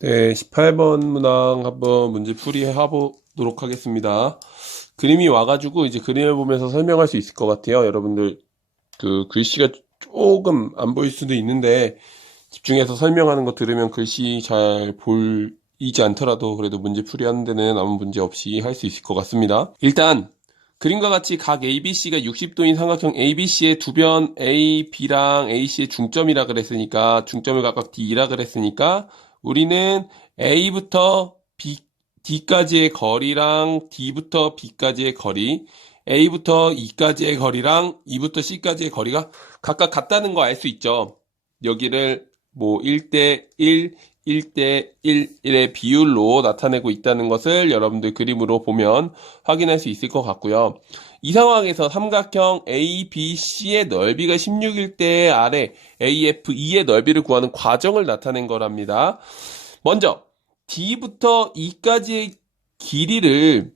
네, 18번 문항 한번 문제 풀이해 보도록 하겠습니다. 그림이 와가지고 이제 그림을 보면서 설명할 수 있을 것 같아요. 여러분들 그 글씨가 조금 안 보일 수도 있는데 집중해서 설명하는 거 들으면 글씨 잘 보이지 않더라도 그래도 문제 풀이하는 데는 아무 문제 없이 할 수 있을 것 같습니다. 일단 그림과 같이 각 ABC가 60도인 삼각형 ABC의 두 변 A, B랑 AC의 중점이라 그랬으니까 중점을 각각 D라 그랬으니까 우리는 A부터 B, D까지의 거리랑 D부터 B까지의 거리, A부터 E까지의 거리랑 E부터 C까지의 거리가 각각 같다는 거 알 수 있죠. 여기를 뭐 1대 1, 1대 1의 비율로 나타내고 있다는 것을 여러분들 그림으로 보면 확인할 수 있을 것 같고요. 이 상황에서 삼각형 ABC의 넓이가 16일 때 아래 AFE의 넓이를 구하는 과정을 나타낸 거랍니다. 먼저 D부터 E까지의 길이를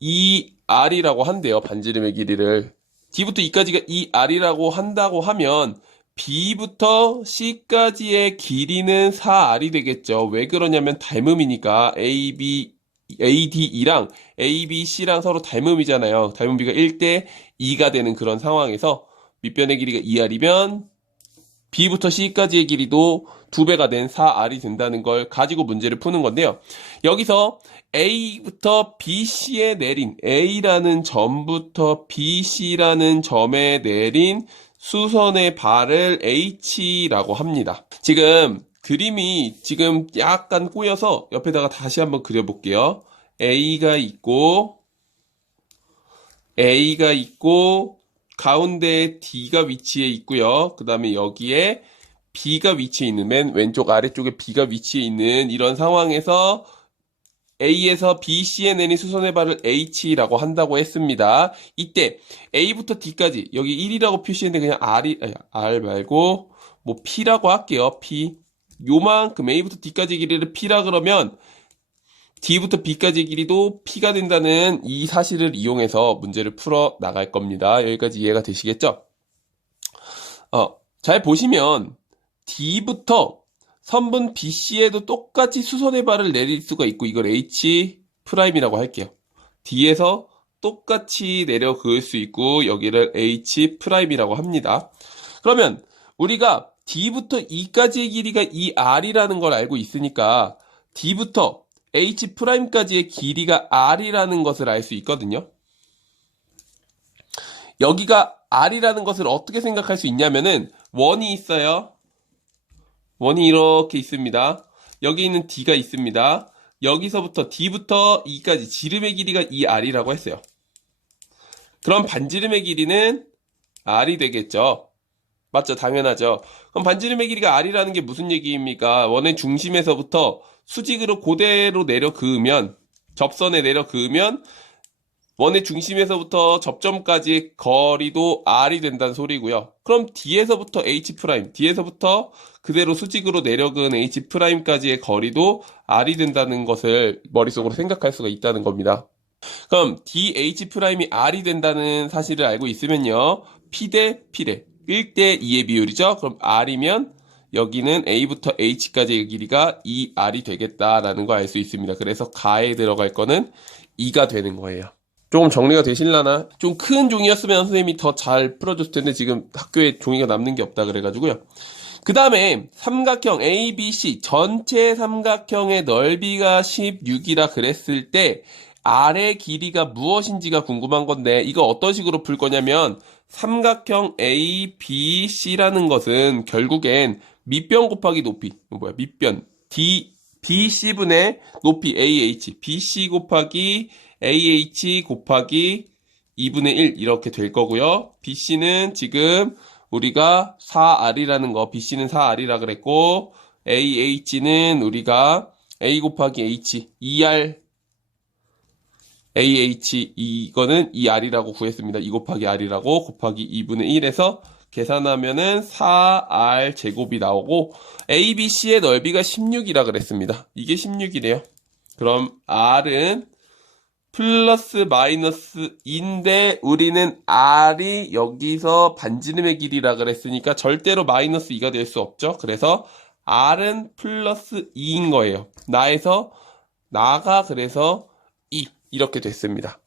ER이라고 한대요. 반지름의 길이를. D부터 E까지가 ER이라고 한다고 하면 B부터 C까지의 길이는 4R이 되겠죠. 왜 그러냐면 닮음이니까 ADE랑 ABC랑 서로 닮음이잖아요. 닮음비가 1대 2가 되는 그런 상황에서 밑변의 길이가 2R이면 B부터 C까지의 길이도 2배가 된 4R이 된다는 걸 가지고 문제를 푸는 건데요. 여기서 A부터 BC에 내린 A라는 점부터 BC라는 점에 내린 수선의 발을 H라고 합니다. 지금 그림이 지금 약간 꼬여서 옆에다가 다시 한번 그려볼게요. A가 있고 가운데에 D가 위치해 있고요. 그 다음에 여기에 B가 위치해 있는 맨 왼쪽 아래쪽에 B가 위치해 있는 이런 상황에서 A에서 BC에 내린 수선의 발을 H라고 한다고 했습니다. 이때 A부터 D까지 여기 1이라고 표시했는데 그냥 R 말고 뭐 P라고 할게요. P. 요만큼 A부터 D까지 길이를 P라 그러면 D부터 B까지 길이도 P가 된다는 이 사실을 이용해서 문제를 풀어 나갈 겁니다. 여기까지 이해가 되시겠죠? 잘 보시면 D부터 선분 BC에도 똑같이 수선의 발을 내릴 수가 있고 이걸 H 프라임이라고 할게요. D에서 똑같이 내려 그을 수 있고 여기를 H 프라임이라고 합니다. 그러면 우리가 D부터 E까지의 길이가 이 R이라는 걸 알고 있으니까 D부터 H 프라임까지의 길이가 R이라는 것을 알 수 있거든요. 여기가 R이라는 것을 어떻게 생각할 수 있냐면은 원이 있어요. 원이 이렇게 있습니다. 여기 있는 D가 있습니다. 여기서부터 D부터 E까지 지름의 길이가 이 R이라고 했어요. 그럼 반지름의 길이는 R이 되겠죠. 맞죠? 당연하죠. 그럼 반지름의 길이가 R이라는 게 무슨 얘기입니까? 원의 중심에서부터 수직으로 그대로 내려 그으면 접선에 내려 그으면 원의 중심에서부터 접점까지 거리도 R이 된다는 소리고요. 그럼 D에서부터 H', D에서부터 그대로 수직으로 내려근 H'까지의 거리도 R이 된다는 것을 머릿속으로 생각할 수가 있다는 겁니다. 그럼 DH'이 R이 된다는 사실을 알고 있으면요. P 대 P래. 1대 2의 비율이죠. 그럼 R이면 여기는 A부터 H까지의 길이가 2R이 되겠다라는 거 알 수 있습니다. 그래서 가에 들어갈 거는 2가 되는 거예요. 조금 정리가 되실라나? 좀 큰 종이였으면 선생님이 더 잘 풀어줬을 텐데 지금 학교에 종이가 남는 게 없다 그래가지고요. 그 다음에 삼각형 ABC 전체 삼각형의 넓이가 16이라 그랬을 때 R의 길이가 무엇인지가 궁금한 건데 이거 어떤 식으로 풀 거냐면 삼각형 ABC라는 것은 결국엔 밑변 곱하기 높이 밑변 BC분의 높이 AH BC 곱하기 AH 곱하기 2분의 1 이렇게 될 거고요. BC는 지금 우리가 4R이라는 거 BC는 4R이라 그랬고 AH는 우리가 A 곱하기 H 2R AH 이거는 2R이라고 구했습니다. 2 곱하기 R이라고 곱하기 2분의 1에서 계산하면은 4R 제곱이 나오고 ABC의 넓이가 16이라 그랬습니다. 이게 16이래요. 그럼 R은 플러스 마이너스인데 우리는 R이 여기서 반지름의 길이라 그랬으니까 절대로 마이너스 2가 될 수 없죠. 그래서 R은 플러스 2인 거예요. 나가 그래서 2 이렇게 됐습니다.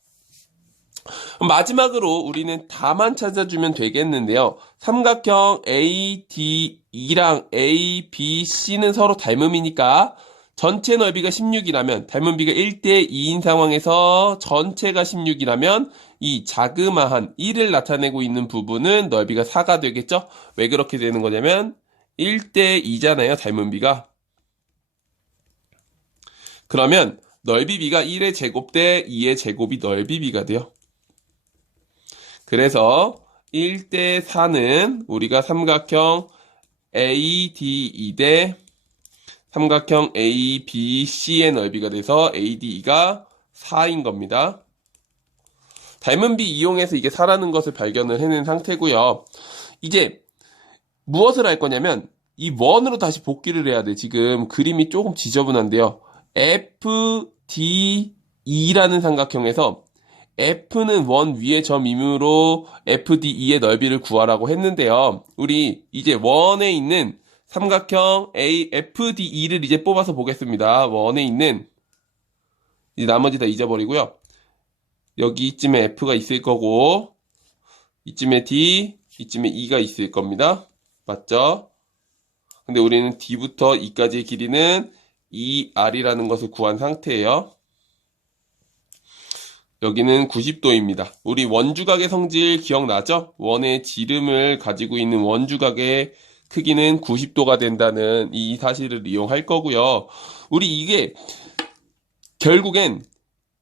마지막으로 우리는 다만 찾아주면 되겠는데요. 삼각형 ADE랑 ABC는 서로 닮음이니까 전체 넓이가 16이라면 닮은 비가 1대 2인 상황에서 전체가 16이라면 이 자그마한 1을 나타내고 있는 부분은 넓이가 4가 되겠죠? 왜 그렇게 되는 거냐면 1대 2잖아요. 닮은 비가. 그러면 넓이 비가 1의 제곱 대 2의 제곱이 넓이 비가 돼요. 그래서 1대 4는 우리가 삼각형 ADE 대 삼각형 ABC의 넓이가 돼서 ADE가 4인 겁니다. 닮은 비 이용해서 이게 4라는 것을 발견을 해낸 상태고요. 이제 무엇을 할 거냐면 이 원으로 다시 복귀를 해야 돼. 지금 그림이 조금 지저분한데요. FDE라는 삼각형에서 F는 원 위의 점이므로 FDE의 넓이를 구하라고 했는데요. 우리 이제 원에 있는 삼각형 FDE를 이제 뽑아서 보겠습니다. 원에 있는 이제 나머지 다 잊어버리고요. 여기 이쯤에 F가 있을 거고 이쯤에 D, 이쯤에 E가 있을 겁니다. 맞죠? 근데 우리는 D부터 E까지의 길이는 2R이라는 것을 구한 상태예요. 여기는 90도입니다. 우리 원주각의 성질 기억나죠? 원의 지름을 가지고 있는 원주각의 크기는 90도가 된다는 이 사실을 이용할 거고요. 우리 이게 결국엔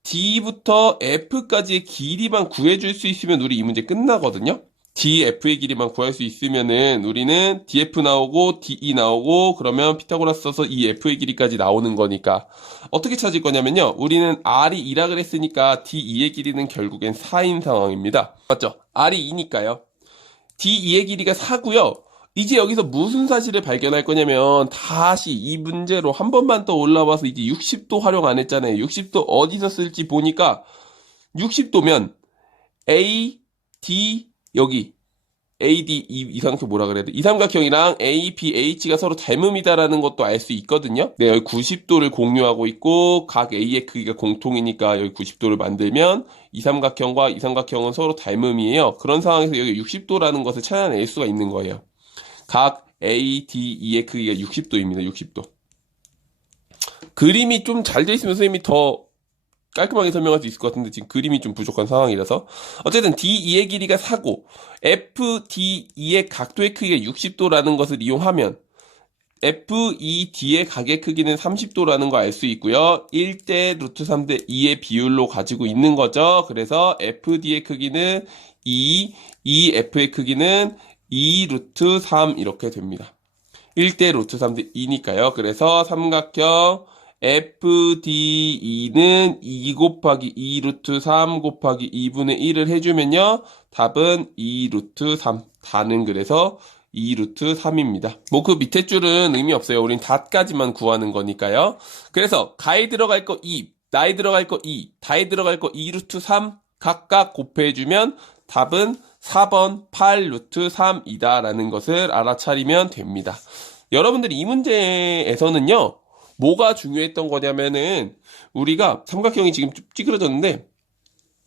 D부터 F까지의 길이만 구해줄 수 있으면 우리 이 문제 끝나거든요. DF의 길이만 구할 수 있으면은 우리는 DF 나오고 DE 나오고 그러면 피타고라스 써서 이 F의 길이까지 나오는 거니까 어떻게 찾을 거냐면요. 우리는 R이 2라 그랬으니까 DE의 길이는 결국엔 4인 상황입니다. 맞죠? R이 2니까요. DE의 길이가 4고요. 이제 여기서 무슨 사실을 발견할 거냐면 다시 이 문제로 한 번만 더 올라와서 이제 60도 활용 안 했잖아요. 60도 어디서 쓸지 보니까 60도면 A, D, 여기 AD 이 삼각형 뭐라 그래야 돼? 이 삼각형이랑 ABH가 서로 닮음이다라는 것도 알 수 있거든요. 네, 여기 90도를 공유하고 있고 각 A의 크기가 공통이니까 여기 90도를 만들면 이 삼각형과 이 삼각형은 서로 닮음이에요. 그런 상황에서 여기 60도라는 것을 찾아낼 수가 있는 거예요. 각 ADE의 크기가 60도입니다. 60도. 그림이 좀 잘 돼 있으면 선생님이 더 깔끔하게 설명할 수 있을 것 같은데 지금 그림이 좀 부족한 상황이라서 어쨌든 DE의 길이가 4고 FDE의 각도의 크기가 60도라는 것을 이용하면 FED의 각의 크기는 30도라는 거 알 수 있고요. 1대 루트 3대 2의 비율로 가지고 있는 거죠. 그래서 FD의 크기는 2, EF의 크기는 2 루트 3 이렇게 됩니다. 1대 루트 3대 2니까요. 그래서 삼각형 FDE는 2 곱하기 2 루트 3 곱하기 2분의 1을 해주면요. 답은 2 루트 3. 다는 그래서 2 루트 3입니다. 뭐 그 밑에 줄은 의미 없어요. 우린 답까지만 구하는 거니까요. 그래서 가에 들어갈 거 2, 나에 들어갈 거 2, 다에 들어갈 거 2 루트 3 각각 곱해주면 답은 4번 8 루트 3이다라는 것을 알아차리면 됩니다. 여러분들이 이 문제에서는요. 뭐가 중요했던 거냐면은 우리가 삼각형이 지금 쭉 찌그러졌는데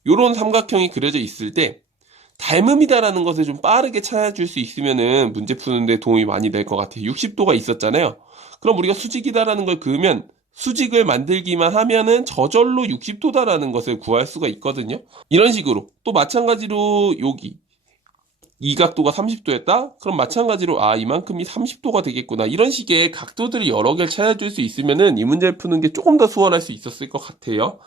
요런 삼각형이 그려져 있을 때 닮음이다라는 것을 좀 빠르게 찾아줄 수 있으면은 문제 푸는데 도움이 많이 될 것 같아요. 60도가 있었잖아요. 그럼 우리가 수직이다라는 걸 그으면 수직을 만들기만 하면은 저절로 60도다라는 것을 구할 수가 있거든요. 이런 식으로 또 마찬가지로 여기 이 각도가 30도였다? 그럼 마찬가지로 이만큼이 30도가 되겠구나. 이런 식의 각도들이 여러 개를 찾아줄 수 있으면은 이 문제를 푸는 게 조금 더 수월할 수 있었을 것 같아요.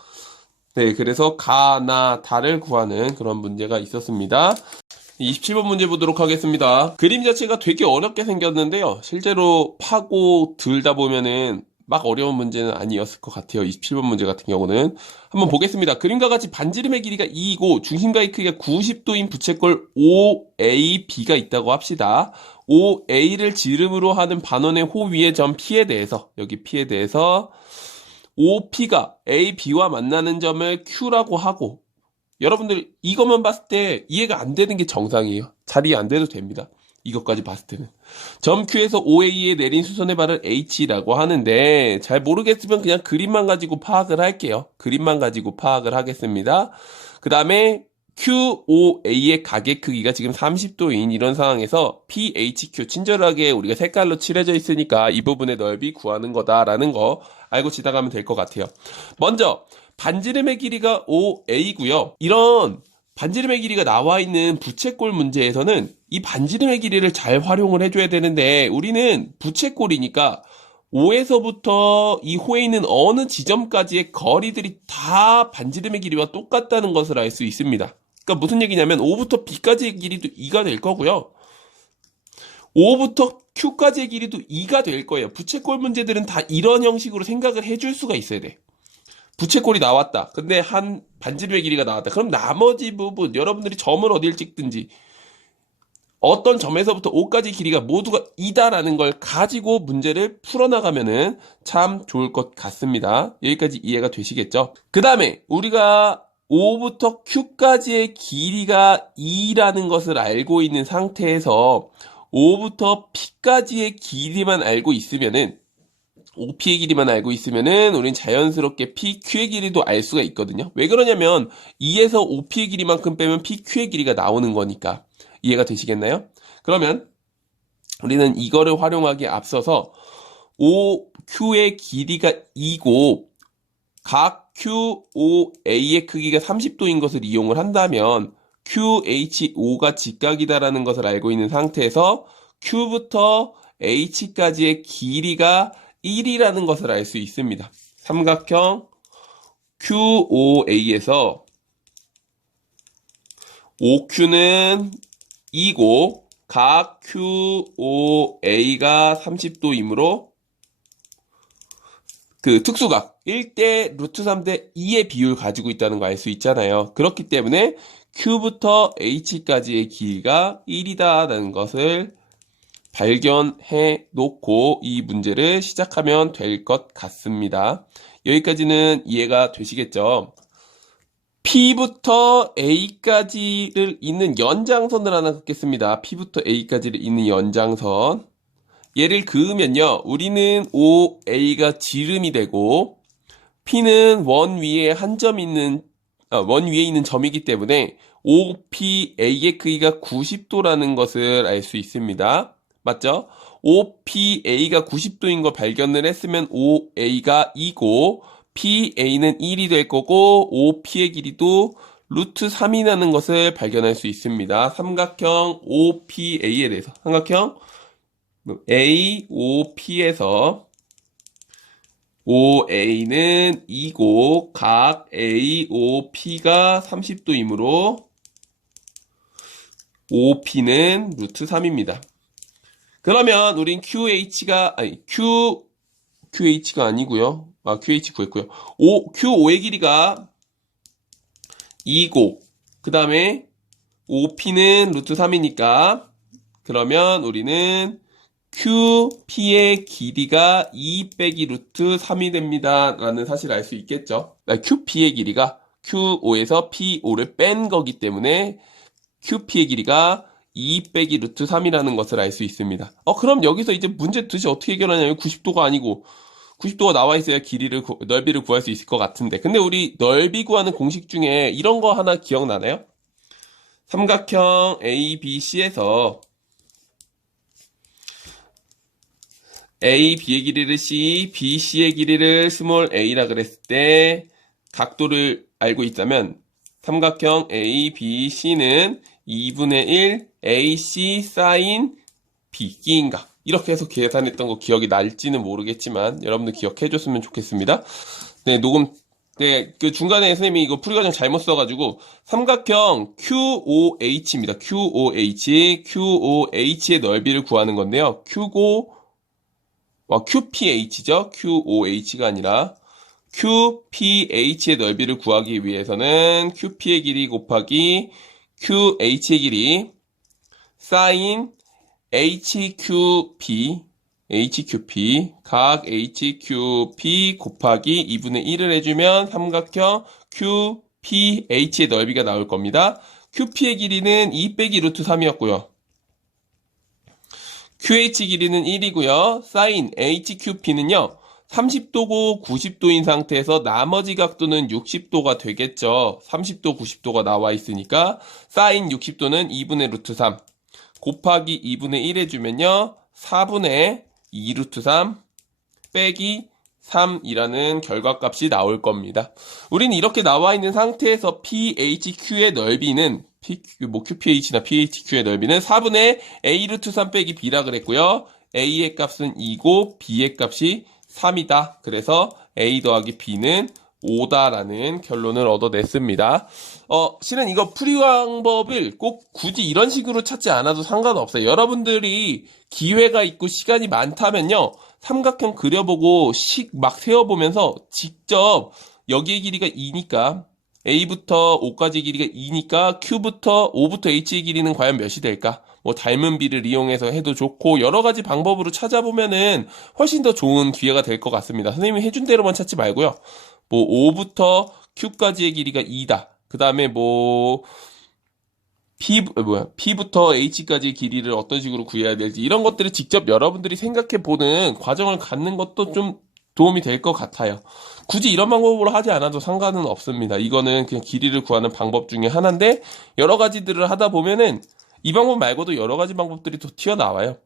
네, 그래서 가나 다를 구하는 그런 문제가 있었습니다. 27번 문제 보도록 하겠습니다. 그림 자체가 되게 어렵게 생겼는데요. 실제로 파고 들다 보면은 막 어려운 문제는 아니었을 것 같아요. 27번 문제 같은 경우는 한번 보겠습니다. 그림과 같이 반지름의 길이가 2이고 중심각의 크기가 90도인 부채꼴 OAB가 있다고 합시다. OA를 지름으로 하는 반원의 호 위의 점 P에 대해서 여기 P에 대해서 OP가 AB와 만나는 점을 Q라고 하고 여러분들 이것만 봤을 때 이해가 안 되는 게 정상이에요. 잘 이해 안 돼도 됩니다. 이것까지 봤을 때는. 점 Q에서 OA에 내린 수선의 발을 H라고 하는데 잘 모르겠으면 그냥 그림만 가지고 파악을 할게요. 그림만 가지고 파악을 하겠습니다. 그 다음에 QOA의 가계 크기가 지금 30도인 이런 상황에서 PHQ 친절하게 우리가 색깔로 칠해져 있으니까 이 부분의 넓이 구하는 거다라는 거 알고 지나가면 될 것 같아요. 먼저 반지름의 길이가 OA고요. 이런 반지름의 길이가 나와 있는 부채꼴 문제에서는 이 반지름의 길이를 잘 활용을 해줘야 되는데 우리는 부채꼴이니까 5에서부터 이 호에 있는 어느 지점까지의 거리들이 다 반지름의 길이와 똑같다는 것을 알 수 있습니다. 그러니까 무슨 얘기냐면 5부터 B까지의 길이도 2가 될 거고요. 5부터 Q까지의 길이도 2가 될 거예요. 부채꼴 문제들은 다 이런 형식으로 생각을 해줄 수가 있어야 돼. 부채꼴이 나왔다. 근데 한 반지름의 길이가 나왔다. 그럼 나머지 부분 여러분들이 점을 어딜 찍든지 어떤 점에서부터 5까지 길이가 모두가 2다라는 걸 가지고 문제를 풀어나가면은 참 좋을 것 같습니다. 여기까지 이해가 되시겠죠? 그 다음에 우리가 5부터 Q까지의 길이가 2라는 것을 알고 있는 상태에서 5부터 P까지의 길이만 알고 있으면은 OP의 길이만 알고 있으면은 우린 자연스럽게 PQ의 길이도 알 수가 있거든요. 왜 그러냐면 2에서 OP의 길이만큼 빼면 PQ의 길이가 나오는 거니까. 이해가 되시겠나요? 그러면 우리는 이거를 활용하기에 앞서서 OQ의 길이가 2고 각 QOA의 크기가 30도인 것을 이용을 한다면 QHO가 직각이다라는 것을 알고 있는 상태에서 Q부터 H까지의 길이가 1이라는 것을 알 수 있습니다. 삼각형 QOA에서 OQ는 2고 각 QOA가 30도이므로 그 특수각 1대 루트 3대 2의 비율 가지고 있다는 거 알 수 있잖아요. 그렇기 때문에 Q부터 H까지의 길이가 1이다라는 것을 발견해 놓고 이 문제를 시작하면 될 것 같습니다. 여기까지는 이해가 되시겠죠? P부터 A까지를 잇는 연장선을 하나 긋겠습니다. P부터 A까지를 잇는 연장선. 얘를 그으면요. 우리는 OA가 지름이 되고 P는 원 위에 한 점 있는 원 위에 있는 점이기 때문에 OPA의 크기가 90도라는 것을 알 수 있습니다. 맞죠? OPA가 90도인 거 발견을 했으면 OA가 2고 PA는 1이 될 거고 OP의 길이도 루트 3이라는 것을 발견할 수 있습니다. 삼각형 OPA에 대해서 삼각형 AOP에서 OA는 2고 각 AOP가 30도이므로 OP는 루트 3입니다. 그러면 우린 QH가 아니고요. QH 구했고요. QO의 길이가 2고 그 다음에 OP는 루트 3이니까 그러면 우리는 QP의 길이가 2 빼기 루트 3이 됩니다. 라는 사실을 알 수 있겠죠. QP의 길이가 QO에서 PO를 뺀 거기 때문에 QP의 길이가 2 빼기 루트 3이라는 것을 알 수 있습니다. 그럼 여기서 이제 문제 도대체 어떻게 해결하냐면 90도가 아니고 90도가 나와 있어야 넓이를 구할 수 있을 것 같은데. 근데 우리 넓이 구하는 공식 중에 이런 거 하나 기억나나요? 삼각형 ABC에서 A, B의 길이를 C, B, C의 길이를 스몰 a라 그랬을 때 각도를 알고 있다면 삼각형 A, B, C는 2분의 1 AC 사인 B 끼인각 이렇게 해서 계산했던 거 기억이 날지는 모르겠지만 여러분들 기억해 줬으면 좋겠습니다. 네, 그 중간에 선생님이 이거 풀이 과정 잘못 써가지고 삼각형 QOH입니다. QOH의 넓이를 구하는 건데요. QPH죠. QOH가 아니라 QPH의 넓이를 구하기 위해서는 QP의 길이 곱하기 QH의 길이 사인 HQP 각 HQP 곱하기 2분의 1을 해주면 삼각형 QPH의 넓이가 나올 겁니다. QP의 길이는 2 빼기 루트 3이었고요. QH 길이는 1이고요. 사인 HQP는요. 30도고 90도인 상태에서 나머지 각도는 60도가 되겠죠. 30도, 90도가 나와 있으니까 사인 60도는 2분의 루트 3 곱하기 2분의 1 해주면요. 4분의 2 루트 3 빼기 3이라는 결과값이 나올 겁니다. 우리는 이렇게 나와 있는 상태에서 PHQ의 넓이는 QPH나 PHQ의 넓이는 4분의 A 루트 3 빼기 B라 그랬고요. A의 값은 2고 B의 값이 3이다. 그래서 A 더하기 B는 5다라는 결론을 얻어냈습니다. 실은 이거 풀이 방법을 꼭 굳이 이런 식으로 찾지 않아도 상관없어요. 여러분들이 기회가 있고 시간이 많다면요. 삼각형 그려보고 식 막 세워보면서 직접 여기의 길이가 2니까 A부터 O까지 길이가 2니까 Q부터 O부터 H의 길이는 과연 몇이 될까? 뭐 닮은 비를 이용해서 해도 좋고 여러 가지 방법으로 찾아보면은 훨씬 더 좋은 기회가 될 것 같습니다. 선생님이 해준 대로만 찾지 말고요. 뭐 O부터 Q까지의 길이가 2다. 그 다음에 뭐 P부터 H까지의 길이를 어떤 식으로 구해야 될지 이런 것들을 직접 여러분들이 생각해보는 과정을 갖는 것도 좀 도움이 될 것 같아요. 굳이 이런 방법으로 하지 않아도 상관은 없습니다. 이거는 그냥 길이를 구하는 방법 중에 하나인데 여러 가지들을 하다 보면은 이 방법 말고도 여러 가지 방법들이 또 튀어나와요.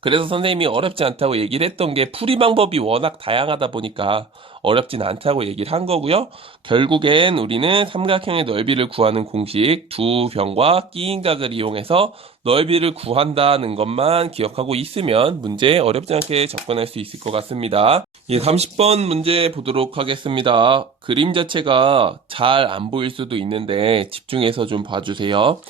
그래서 선생님이 어렵지 않다고 얘기를 했던 게 풀이 방법이 워낙 다양하다 보니까 어렵진 않다고 얘기를 한 거고요. 결국엔 우리는 삼각형의 넓이를 구하는 공식 두 변과 끼인 각을 이용해서 넓이를 구한다는 것만 기억하고 있으면 문제에 어렵지 않게 접근할 수 있을 것 같습니다. 30번 문제 보도록 하겠습니다. 그림 자체가 잘 안 보일 수도 있는데 집중해서 좀 봐주세요.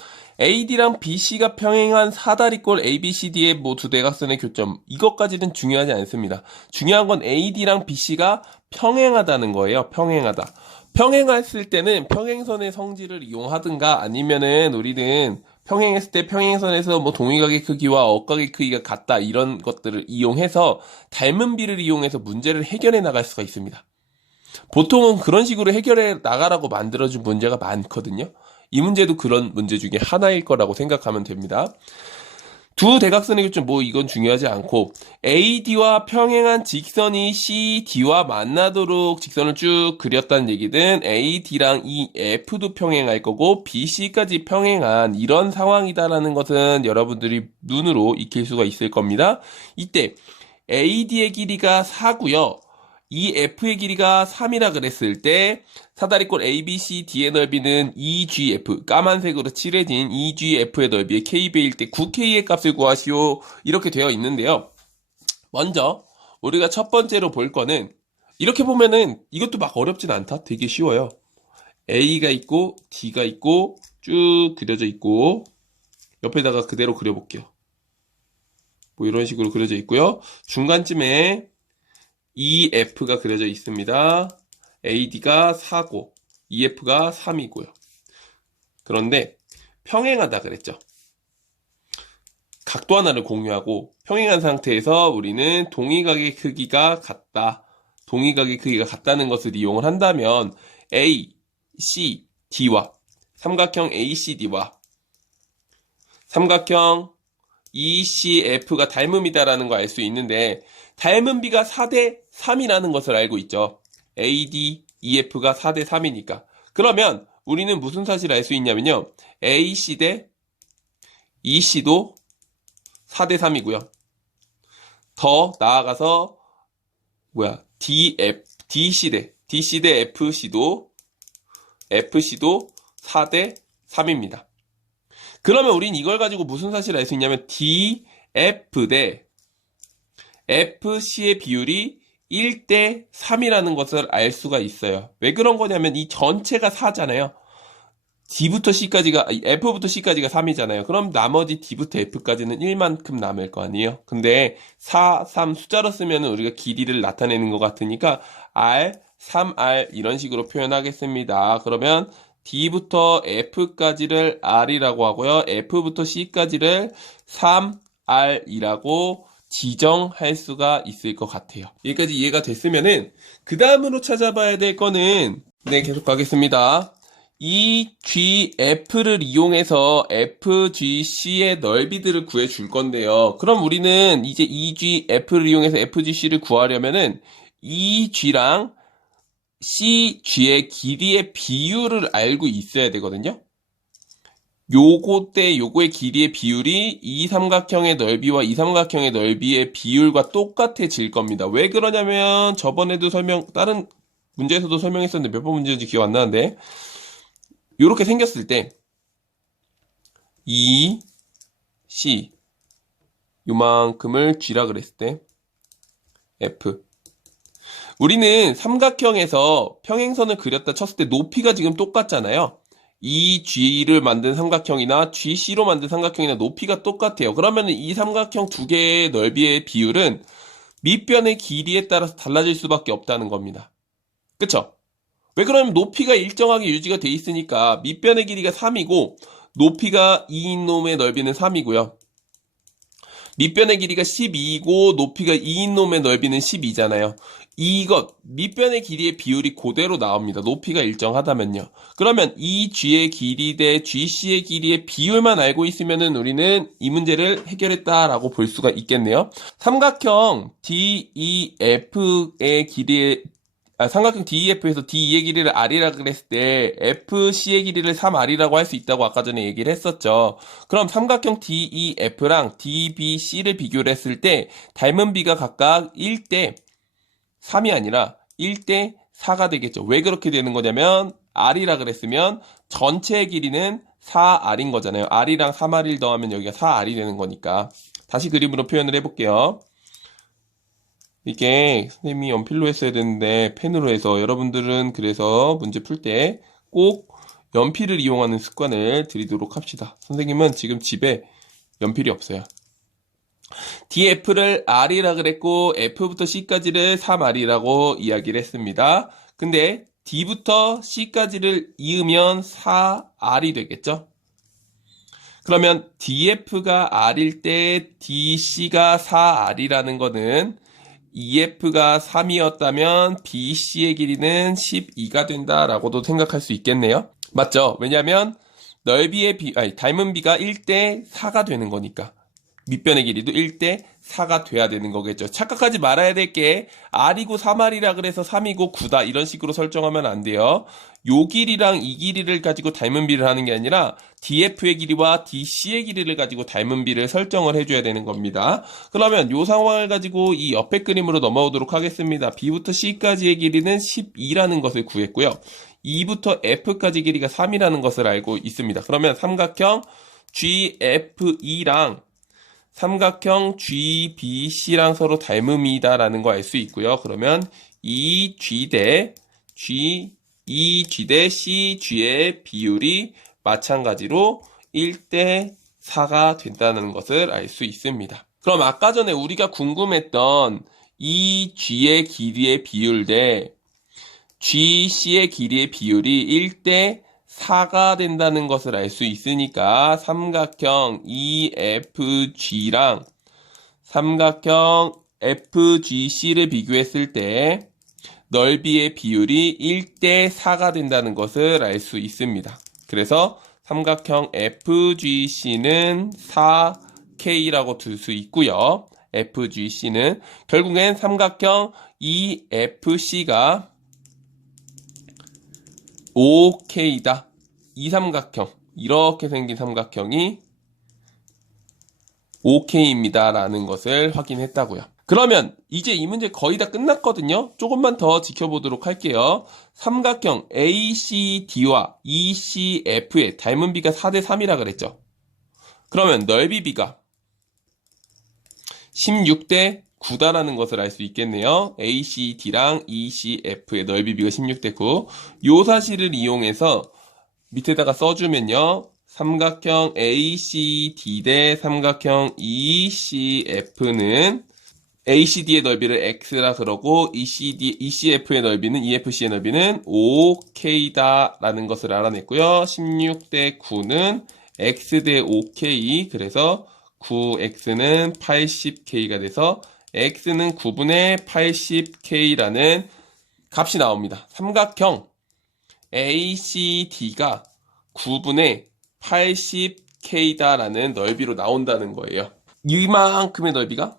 AD랑 BC가 평행한 사다리꼴 ABCD의 뭐 두 대각선의 교점 이것까지는 중요하지 않습니다. 중요한 건 AD랑 BC가 평행하다는 거예요. 평행하다. 평행했을 때는 평행선의 성질을 이용하든가 아니면은 우리는 평행했을 때 평행선에서 뭐 동의각의 크기와 억각의 크기가 같다 이런 것들을 이용해서 닮은 비를 이용해서 문제를 해결해 나갈 수가 있습니다. 보통은 그런 식으로 해결해 나가라고 만들어준 문제가 많거든요. 이 문제도 그런 문제 중에 하나일 거라고 생각하면 됩니다. 두 대각선의 교점 뭐 이건 중요하지 않고 AD와 평행한 직선이 CD와 만나도록 직선을 쭉 그렸다는 얘기는 AD랑 이 F도 평행할 거고 BC까지 평행한 이런 상황이다라는 것은 여러분들이 눈으로 익힐 수가 있을 겁니다. 이때 AD의 길이가 4고요. 이 F의 길이가 3이라 그랬을 때 사다리꼴 ABCD의 넓이는 EGF 까만색으로 칠해진 EGF의 넓이의 KB일 때 9K의 값을 구하시오 이렇게 되어 있는데요. 먼저 우리가 첫 번째로 볼 거는 이렇게 보면은 이것도 막 어렵진 않다. 되게 쉬워요. A가 있고 D가 있고 쭉 그려져 있고 옆에다가 그대로 그려볼게요. 뭐 이런 식으로 그려져 있고요. 중간쯤에 EF가 그려져 있습니다. AD가 4고 EF가 3이고요. 그런데 평행하다 그랬죠. 각도 하나를 공유하고 평행한 상태에서 우리는 동의각의 크기가 같다. 동의각의 크기가 같다는 것을 이용을 한다면 ACD와 삼각형 ACD와 삼각형 ECF가 닮음이다라는 걸 알 수 있는데 닮은 비가 4대 3이라는 것을 알고 있죠. AD, EF가 4대 3이니까. 그러면 우리는 무슨 사실을 알 수 있냐면요. AC 대 EC도 4대 3이고요. 더 나아가서 DC 대 FC도 4대 3입니다. 그러면 우린 이걸 가지고 무슨 사실을 알 수 있냐면 DF 대 FC의 비율이 1대 3이라는 것을 알 수가 있어요. 왜 그런 거냐면 이 전체가 4잖아요. F부터 C까지가 3이잖아요. 그럼 나머지 D부터 F까지는 1만큼 남을 거 아니에요. 근데 4, 3 숫자로 쓰면 우리가 길이를 나타내는 것 같으니까 R, 3R 이런 식으로 표현하겠습니다. 그러면 D부터 F까지를 R이라고 하고요. F부터 C까지를 3R이라고 지정할 수가 있을 것 같아요. 여기까지 이해가 됐으면은 그 다음으로 찾아봐야 될 거는 계속 가겠습니다. EGF를 이용해서 FGC의 넓이들을 구해줄 건데요. 그럼 우리는 이제 EGF를 이용해서 FGC를 구하려면은 EG랑 CG의 길이의 비율을 알고 있어야 되거든요. 요거 때 요거의 길이의 비율이 이 삼각형의 넓이와 이 삼각형의 넓이의 비율과 똑같아질 겁니다. 왜 그러냐면 저번에도 다른 문제에서도 설명했었는데 몇 번 문제인지 기억 안 나는데 요렇게 생겼을 때 E, C 요만큼을 G라 그랬을 때 F 우리는 삼각형에서 평행선을 그렸다 쳤을 때 높이가 지금 똑같잖아요. 이 G를 만든 삼각형이나 GC로 만든 삼각형이나 높이가 똑같아요. 그러면 이 삼각형 두 개의 넓이의 비율은 밑변의 길이에 따라서 달라질 수밖에 없다는 겁니다. 그쵸? 왜 그러냐면 높이가 일정하게 유지가 돼 있으니까 밑변의 길이가 3이고 높이가 2인 놈의 넓이는 3이고요. 밑변의 길이가 12이고 높이가 2인 놈의 넓이는 12잖아요. 이것 밑변의 길이의 비율이 그대로 나옵니다. 높이가 일정하다면요. 그러면 이 G의 길이 대 GC의 길이의 비율만 알고 있으면은 우리는 이 문제를 해결했다라고 볼 수가 있겠네요. 삼각형 DEF의 길이의 삼각형 DEF에서 DE의 길이를 R이라 그랬을 때 FC의 길이를 3R이라고 할 수 있다고 아까 전에 얘기를 했었죠. 그럼 삼각형 DEF랑 DBC를 비교를 했을 때 닮은 비가 각각 1대 3이 아니라 1대 4가 되겠죠. 왜 그렇게 되는 거냐면 R이라 그랬으면 전체의 길이는 4R인 거잖아요. R이랑 3R을 더하면 여기가 4R이 되는 거니까. 다시 그림으로 표현을 해볼게요. 이게 선생님이 연필로 했어야 되는데 펜으로 해서 여러분들은 그래서 문제 풀 때 꼭 연필을 이용하는 습관을 들이도록 합시다. 선생님은 지금 집에 연필이 없어요. DF를 R이라 그랬고 F부터 C까지를 3R이라고 이야기를 했습니다. 근데 D부터 C까지를 이으면 4R이 되겠죠? 그러면 DF가 R일 때 DC가 4R이라는 거는 EF가 3이었다면 BC의 길이는 12가 된다라고도 생각할 수 있겠네요. 맞죠? 왜냐하면 닮은 비가 1대 4가 되는 거니까. 밑변의 길이도 1대 4가 돼야 되는 거겠죠. 착각하지 말아야 될 게 R이고 3R이라 그래서 3이고 9다 이런 식으로 설정하면 안 돼요. 요 길이랑 이 길이를 가지고 닮은 비를 하는 게 아니라 DF의 길이와 DC의 길이를 가지고 닮은 비를 설정을 해줘야 되는 겁니다. 그러면 요 상황을 가지고 이 옆에 그림으로 넘어오도록 하겠습니다. B부터 C까지의 길이는 12라는 것을 구했고요. E부터 F까지 길이가 3이라는 것을 알고 있습니다. 그러면 삼각형 GFE랑 삼각형 GBC랑 서로 닮음이다라는 거 알 수 있고요. 그러면 이 G 대 CG의 비율이 마찬가지로 1대 4가 된다는 것을 알 수 있습니다. 그럼 아까 전에 우리가 궁금했던 이 G의 길이의 비율 대 GC의 길이의 비율이 1대 4가 된다는 것을 알 수 있으니까 삼각형 EFG랑 삼각형 FGC를 비교했을 때 넓이의 비율이 1대 4가 된다는 것을 알 수 있습니다. 그래서 삼각형 FGC는 4K라고 둘 수 있고요. FGC는 결국엔 삼각형 EFC가 5K다. 이 삼각형, 이렇게 생긴 삼각형이 5K입니다. 라는 것을 확인했다고요. 그러면 이제 이 문제 거의 다 끝났거든요. 조금만 더 지켜보도록 할게요. 삼각형 ACD와 ECF의 닮은 비가 4대 3이라 그랬죠. 그러면 넓이 비가 16대 9다라는 것을 알 수 있겠네요. ACD랑 ECF의 넓이 비가 16대 9. 요 사실을 이용해서 밑에다가 써주면요. 삼각형 ACD 대 삼각형 ECF는 ACD의 넓이를 X라 그러고 ECF의 넓이는 EFC의 넓이는 5K다라는 것을 알아냈고요. 16대 9는 X 대 5K 그래서 9X는 80K가 돼서 X는 9분의 80K라는 값이 나옵니다. 삼각형 ACD가 9분의 80K다라는 넓이로 나온다는 거예요. 이만큼의 넓이가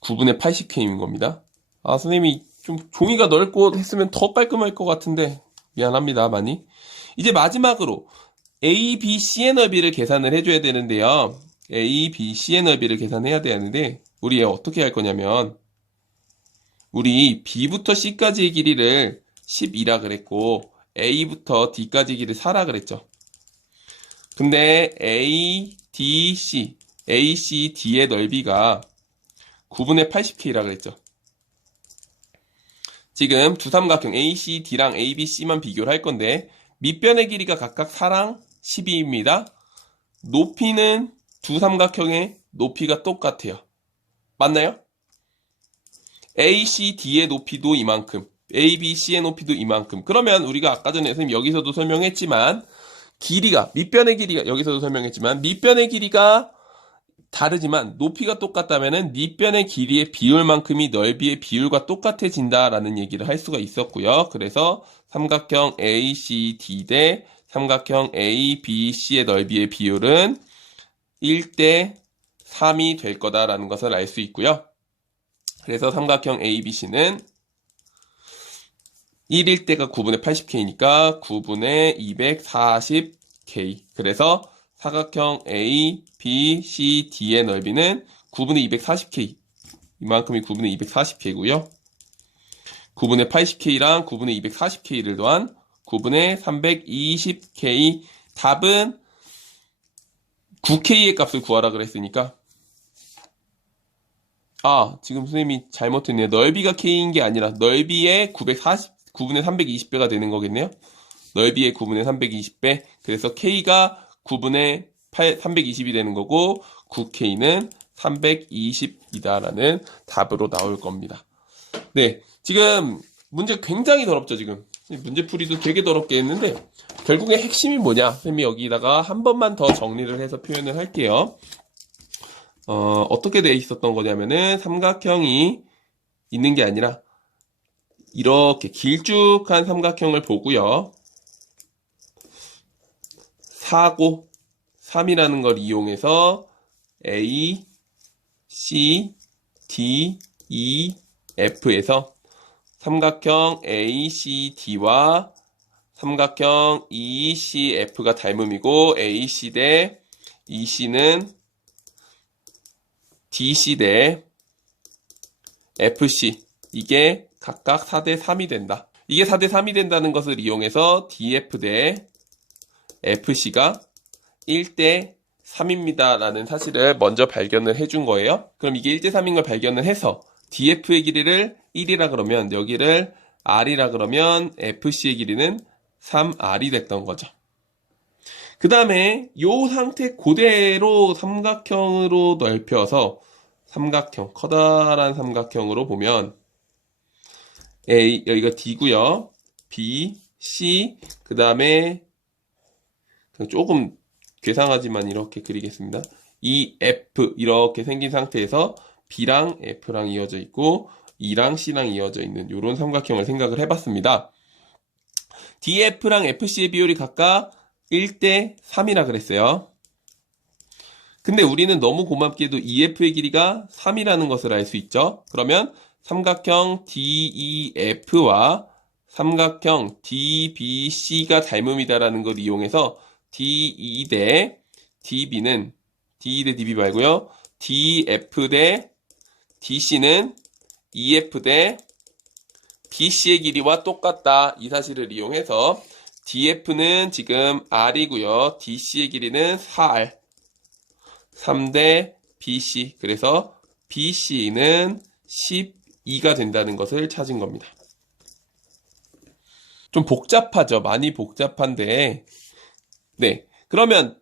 9분의 80K인 겁니다. 아, 선생님이 좀 종이가 넓고 했으면 더 깔끔할 것 같은데 미안합니다, 많이. 이제 마지막으로 A, B, C의 넓이를 계산을 해줘야 되는데요. A, B, C의 넓이를 계산해야 되는데 우리 어떻게 할 거냐면 우리 B부터 C까지의 길이를 12라 그랬고 A부터 D까지 길이를 4라 그랬죠. 근데 A, D, C, A, C, D의 넓이가 9분의 80K라 그랬죠. 지금 두 삼각형 ACD랑 ABC만 비교를 할 건데 밑변의 길이가 각각 4랑 12입니다. 높이는 두 삼각형의 높이가 똑같아요. 맞나요? ACD의 높이도 이만큼, ABC의 높이도 이만큼. 그러면 우리가 아까 전에 선생님 여기서도 설명했지만 길이가, 밑변의 길이가, 여기서도 설명했지만 밑변의 길이가 다르지만 높이가 똑같다면은 밑변의 길이의 비율만큼이 넓이의 비율과 똑같아진다라는 얘기를 할 수가 있었고요. 그래서 삼각형 ACD 대 삼각형 ABC의 넓이의 비율은 1대 3이 될 거다라는 것을 알 수 있고요. 그래서 삼각형 ABC는 1일 때가 9분의 80K니까 9분의 240K. 그래서 사각형 A, B, C, D의 넓이는 9분의 240K. 이만큼이 9분의 240K고요. 9분의 80K랑 9분의 240K를 더한 9분의 320K. 답은 9K의 값을 구하라 그랬으니까. 아, 지금 선생님이 잘못했네요. 넓이가 K인 게 아니라 넓이의 9분의 320배가 되는 거겠네요. 넓이의 9분의 320배. 그래서 K가 9분의 320이 되는 거고 9K는 320이다라는 답으로 나올 겁니다. 네, 지금 문제 굉장히 더럽죠, 지금. 문제풀이도 되게 더럽게 했는데 결국에 핵심이 뭐냐? 선생님이 여기다가 한 번만 더 정리를 해서 표현을 할게요. 어떻게 돼 있었던 거냐면은 삼각형이 있는 게 아니라 이렇게 길쭉한 삼각형을 보고요. 4고 3이라는 걸 이용해서 A, C, D, E, F에서 삼각형 ACD와 삼각형 ECF가 닮음이고 AC 대 EC는 DC 대 FC, 이게 각각 4대 3이 된다. 이게 4대 3이 된다는 것을 이용해서 DF 대 FC가 1대 3입니다 라는 사실을 먼저 발견을 해준 거예요. 그럼 이게 1대 3인 걸 발견을 해서 DF의 길이를 1이라 그러면 여기를 R이라 그러면 FC의 길이는 3R이 됐던 거죠. 그 다음에 이 상태 그대로 삼각형으로 넓혀서 삼각형, 커다란 삼각형으로 보면 A, 여기가 D고요. B, C, 그 다음에 조금 괴상하지만 이렇게 그리겠습니다. E, F 이렇게 생긴 상태에서 B랑 F랑 이어져 있고 E랑 C랑 이어져 있는 이런 삼각형을 생각을 해봤습니다. DF랑 FC의 비율이 각각 1대 3이라 그랬어요. 근데 우리는 너무 고맙게도 EF의 길이가 3이라는 것을 알 수 있죠. 그러면 삼각형 DEF와 삼각형 DBC가 닮음이다라는 걸 이용해서 DE 대 DB는 DE 대 DB 말고요. DF 대 DC는 EF 대 BC의 길이와 똑같다. 이 사실을 이용해서 DF는 지금 R이고요. DC의 길이는 4R. 3대 BC. 그래서 BC는 12가 된다는 것을 찾은 겁니다. 좀 복잡하죠. 많이 복잡한데. 네. 그러면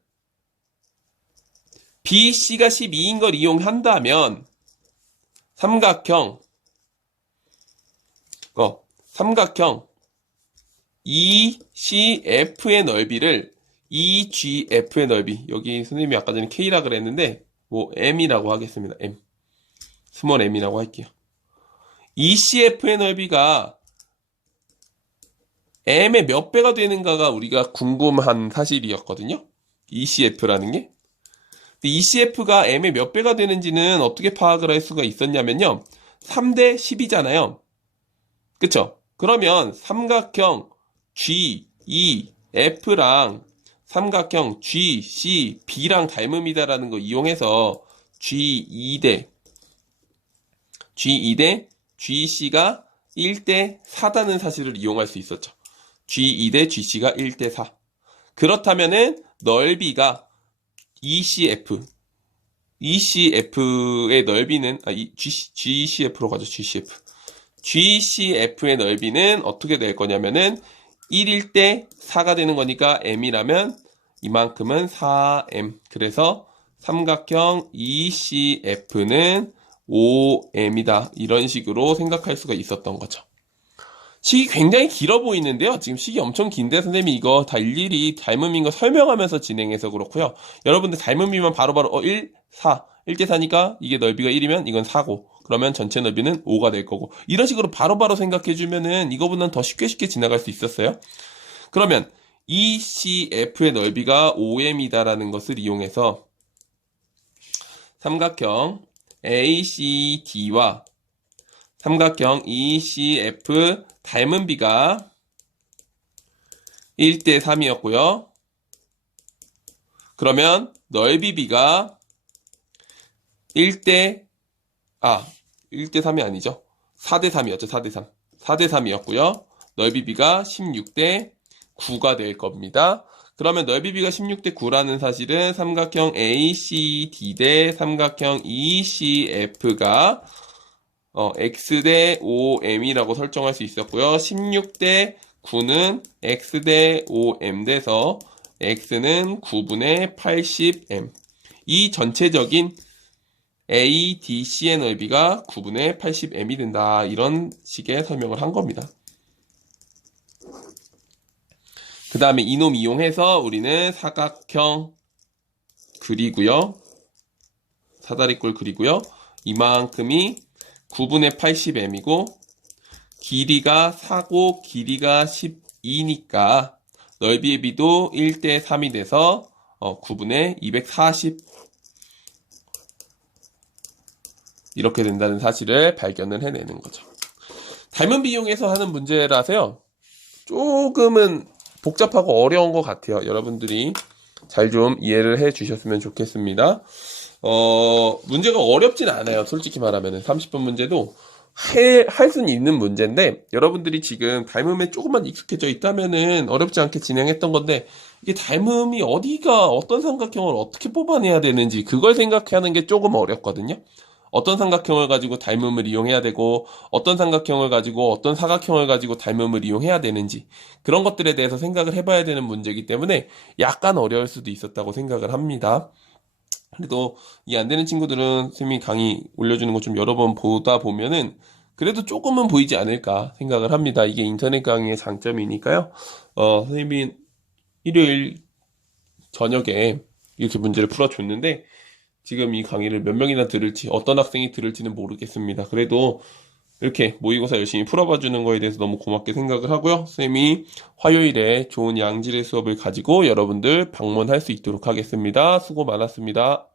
BC가 12인 걸 이용한다면 삼각형 ECF의 넓이를 EGF의 넓이, 여기 선생님이 아까 전에 K라 그랬는데 뭐 M이라고 하겠습니다. M, 스몰 M이라고 할게요. ECF의 넓이가 M의 몇 배가 되는가가 우리가 궁금한 사실이었거든요. ECF라는 게. ECF가 M의 몇 배가 되는지는 어떻게 파악을 할 수가 있었냐면요. 3대 10이잖아요. 그쵸? 그러면 삼각형 GEF랑 삼각형 GCB랑 닮음이다라는 거 이용해서 G2대 GC가 1대 4다는 사실을 이용할 수 있었죠. G2대 GC가 1대 4. 그렇다면은 넓이가 ECF의 넓이는 GCF로 가죠. GCF의 넓이는 어떻게 될 거냐면은 1일 때 4가 되는 거니까 M이라면 이만큼은 4M. 그래서 삼각형 ECF는 5M이다. 이런 식으로 생각할 수가 있었던 거죠. 식이 굉장히 길어 보이는데요. 지금 식이 엄청 긴데 선생님이 이거 다 일일이 닮음인 거 설명하면서 진행해서 그렇고요. 여러분들 닮음이면 바로바로 1, 4, 1대 4니까 이게 넓이가 1이면 이건 4고 그러면 전체 넓이는 5가 될 거고 이런 식으로 바로바로 생각해주면은 이거보다는 더 쉽게 지나갈 수 있었어요. 그러면 ECF의 넓이가 5M이다라는 것을 이용해서 삼각형 ACD와 삼각형 ECF 닮음비가 1대 3이었고요. 그러면 넓이비가 1대 3이 아니죠. 4대 3이었죠. 4대 3. 4대 3이었고요. 넓이비가 16대 9가 될 겁니다. 그러면 넓이비가 16대 9라는 사실은 삼각형 ACD 대 삼각형 ECF가 x 대 5m이라고 설정할 수 있었고요. 16대 9는 x 대 5m 돼서 x는 9분의 80m. 이 전체적인 ADC의 넓이가 9분의 80m이 된다. 이런 식의 설명을 한 겁니다. 그 다음에 이놈 이용해서 우리는 사각형 그리고요. 사다리꼴 그리고요. 이만큼이 9분의 80m이고 길이가 4고 길이가 12니까 넓이의 비도 1대 3이 돼서 9분의 240 이렇게 된다는 사실을 발견을 해내는 거죠. 닮은 비용에서 하는 문제라서요. 조금은 복잡하고 어려운 것 같아요. 여러분들이 잘 좀 이해를 해 주셨으면 좋겠습니다. 문제가 어렵진 않아요. 솔직히 말하면 30번 문제도 할 수는 있는 문제인데 여러분들이 지금 닮음에 조금만 익숙해져 있다면은 어렵지 않게 진행했던 건데 이게 닮음이 어떤 삼각형을 어떻게 뽑아내야 되는지 그걸 생각하는 게 조금 어렵거든요. 어떤 삼각형을 가지고 닮음을 이용해야 되고 어떤 삼각형을 가지고 어떤 사각형을 가지고 닮음을 이용해야 되는지 그런 것들에 대해서 생각을 해봐야 되는 문제이기 때문에 약간 어려울 수도 있었다고 생각을 합니다. 그래도 이해 안 되는 친구들은 선생님이 강의 올려주는 거 좀 여러 번 보다 보면은 그래도 조금은 보이지 않을까 생각을 합니다. 이게 인터넷 강의의 장점이니까요. 선생님이 일요일 저녁에 이렇게 문제를 풀어줬는데 지금 이 강의를 몇 명이나 들을지 어떤 학생이 들을지는 모르겠습니다. 그래도 이렇게 모의고사 열심히 풀어봐 주는 거에 대해서 너무 고맙게 생각을 하고요. 선생님이 화요일에 좋은 양질의 수업을 가지고 여러분들 방문할 수 있도록 하겠습니다. 수고 많았습니다.